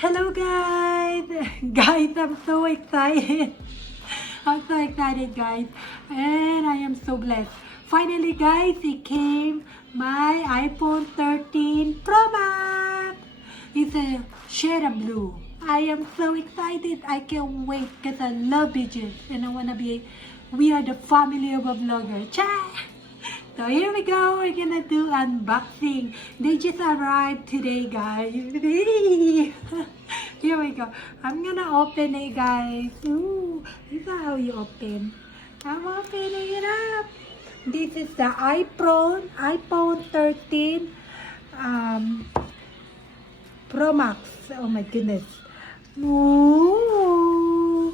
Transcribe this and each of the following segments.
Hello guys! Guys, I'm so excited. I'm so excited guys. And I am so blessed. Finally guys, it came my iPhone 13 Pro Max. It's a shade of blue. I am so excited. I can't wait because I love beaches and I want to be, we are the family of a vlogger. Cha! So here we go, we're gonna do unboxing. They just arrived today guys. Here we go. I'm gonna open it guys. Ooh, this is how you open. I'm opening it up. This is the iPhone 13 Pro Max. Oh my goodness. Ooh.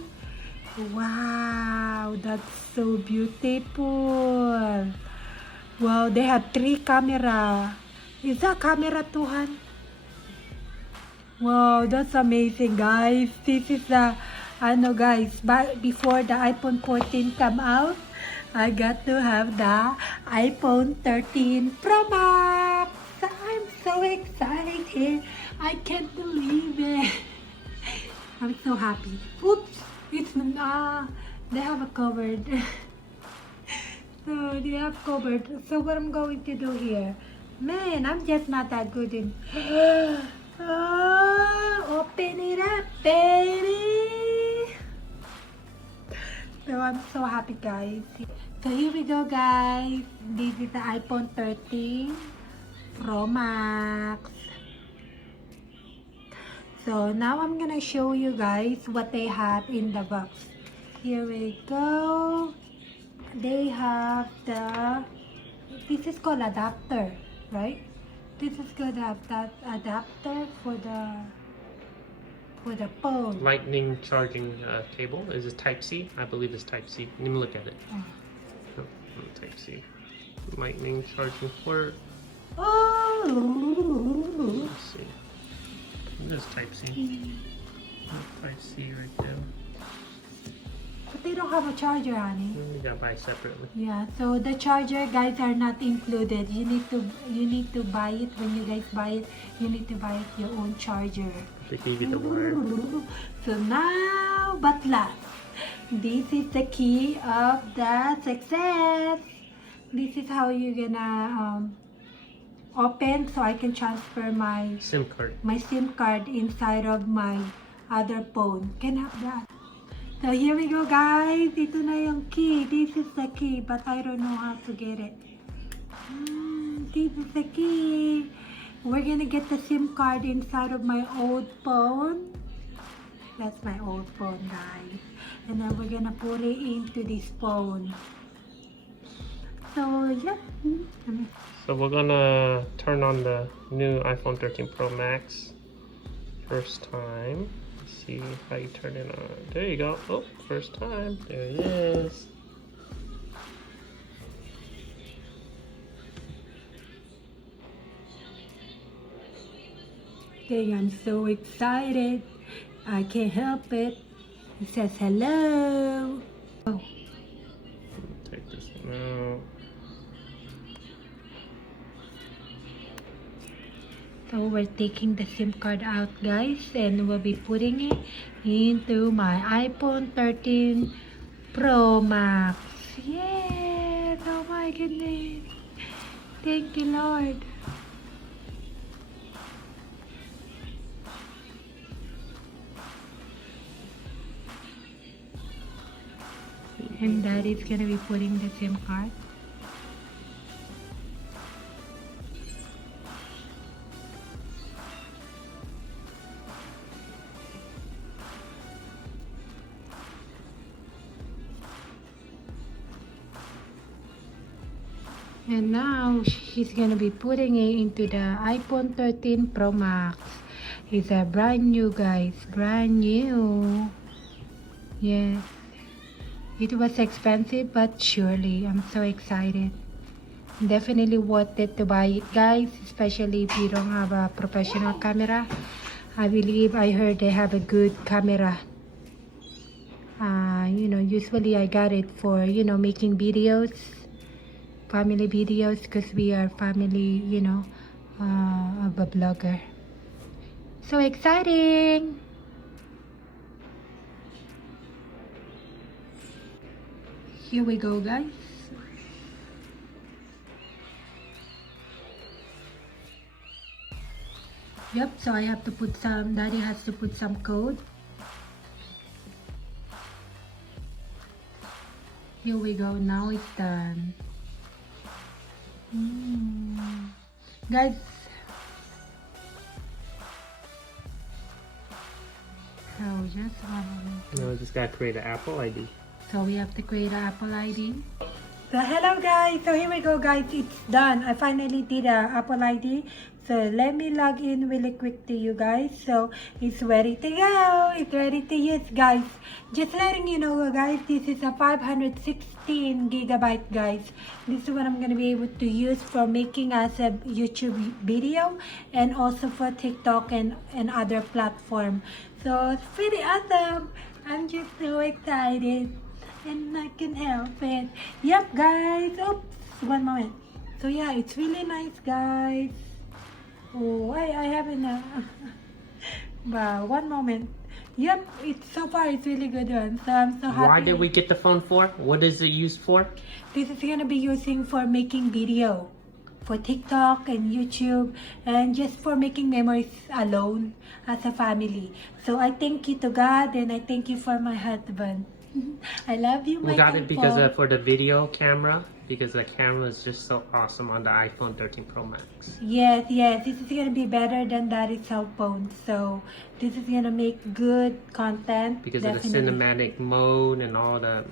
Wow, that's so beautiful. Wow, they have 3 camera. Is that camera Tuhan? Wow, that's amazing guys. This is the, guys, but before the iPhone 14 come out, I got to have the iPhone 13 Pro Max. I'm so excited. I can't believe it. I'm so happy. Oops, it's they have a covered. So they have covered. So what I'm going to do here, man, I'm just not that good in. Open it up, baby. So I'm so happy, guys. So here we go, guys. This is the iPhone 13 Pro Max. So now I'm gonna show you guys what they have in the box. Here we go. They have this is called adapter, right? This is called adapter for the phone. Lightning charging cable. Is it Type C? I believe it's Type C. Let me look at it. Oh, Type C. Lightning charging port. Oh. Let's see. This is Type C. Type C right there. But they don't have a charger, honey. You gotta buy separately. Yeah, so the charger guys are not included. You need to buy it. When you guys buy it, you need to buy your own charger. They give you the wire. So now, but last, this is the key of the success. This is how you're gonna open so I can transfer my SIM card. My SIM card inside of my other phone. Can have that. So here we go guys. Ito na yung key. This is the key, but I don't know how to get it. This is the key. We're gonna get the SIM card inside of my old phone. That's my old phone, guys. And then we're gonna put it into this phone. So yeah. So we're gonna turn on the new iPhone 13 Pro Max first time. Let's see how you turn it on. There you go. Oh, first time. There it is. Dang, I'm so excited. I can't help it. It says hello. Oh. Take this one out. So we're taking the SIM card out guys and we'll be putting it into my iPhone 13 Pro Max. Yes! Oh my goodness. Thank you Lord. And Daddy's gonna be putting the SIM card. And now she's gonna be putting it into the iPhone 13 Pro Max. It's a brand new guys, brand new. Yes, it was expensive but surely I'm so excited. Definitely worth it to buy it guys, especially if you don't have a professional camera. I believe I heard they have a good camera. Usually I got it for making videos, family videos, because we are family, of a blogger. So exciting! Here we go, guys. Yep, so I have to put some, Daddy has to put some code. Here we go, now it's done. Guys, so just one moment. No, we just gotta create an Apple ID. So we have to create an Apple ID. So hello guys, so here we go guys, it's done. I finally did a Apple ID. So let me log in really quick to you guys. So it's ready to go, it's ready to use guys. Just letting you know guys, this is a 516 gigabyte guys. This is what I'm going to be able to use for making as a YouTube video and also for TikTok and other platform. So it's pretty awesome. I'm just so excited. And I can help it. Yep, guys. Oops, one moment. So yeah, it's really nice, guys. Oh, I haven't. Wow, one moment. Yep, it's so far it's really good one. So I'm so happy. Why did we get the phone for? What is it used for? This is gonna be using for making video, for TikTok and YouTube, and just for making memories alone as a family. So I thank you to God and I thank you for my husband. I love you, my We got it because couple. for the video camera, because the camera is just so awesome on the iPhone 13 Pro Max. Yes, this is gonna be better than Daddy's cell phone. So this is gonna make good content. Because definitely. of the cinematic mode and all the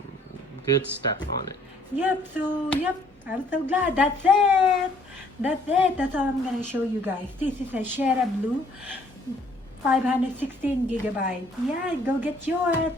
good stuff on it. Yep, so yep, I'm so glad. That's it. That's all I'm gonna show you guys. This is a Shera Blue 516 gigabyte. Yeah, go get yours.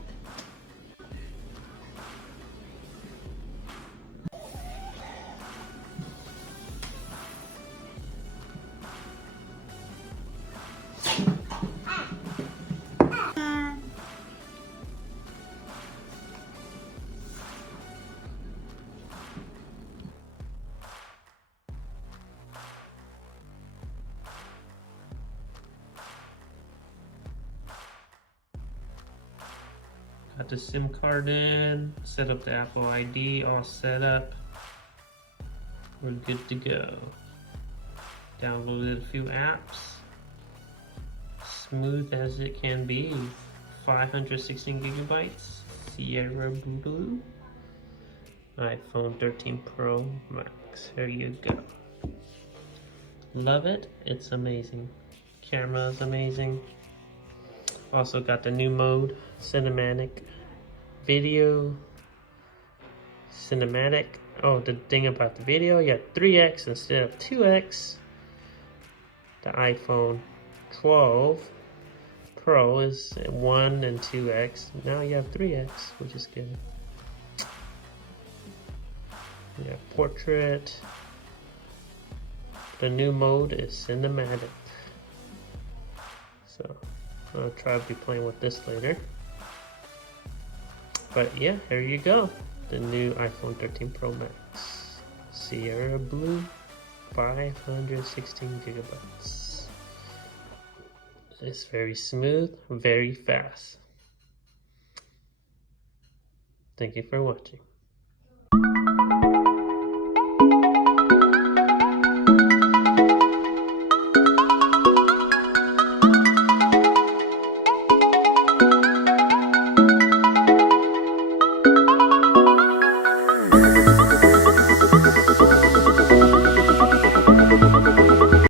Got the SIM card in, set up the Apple ID, all set up. We're good to go. Downloaded a few apps. Smooth as it can be. 516 gigabytes. Sierra Blue. iPhone 13 Pro Max. Here you go. Love it. It's amazing. Camera is amazing. Also got the new mode, cinematic video, cinematic. Oh, the thing about the video, you got 3x instead of 2x. The iPhone 12 Pro is 1 and 2x. Now you have 3x, which is good. You have portrait. The new mode is cinematic. So I'll try to be playing with this later. But yeah, here you go. The new iPhone 13 Pro Max. Sierra Blue, 516 gigabytes. It's very smooth, very fast. Thank you for watching.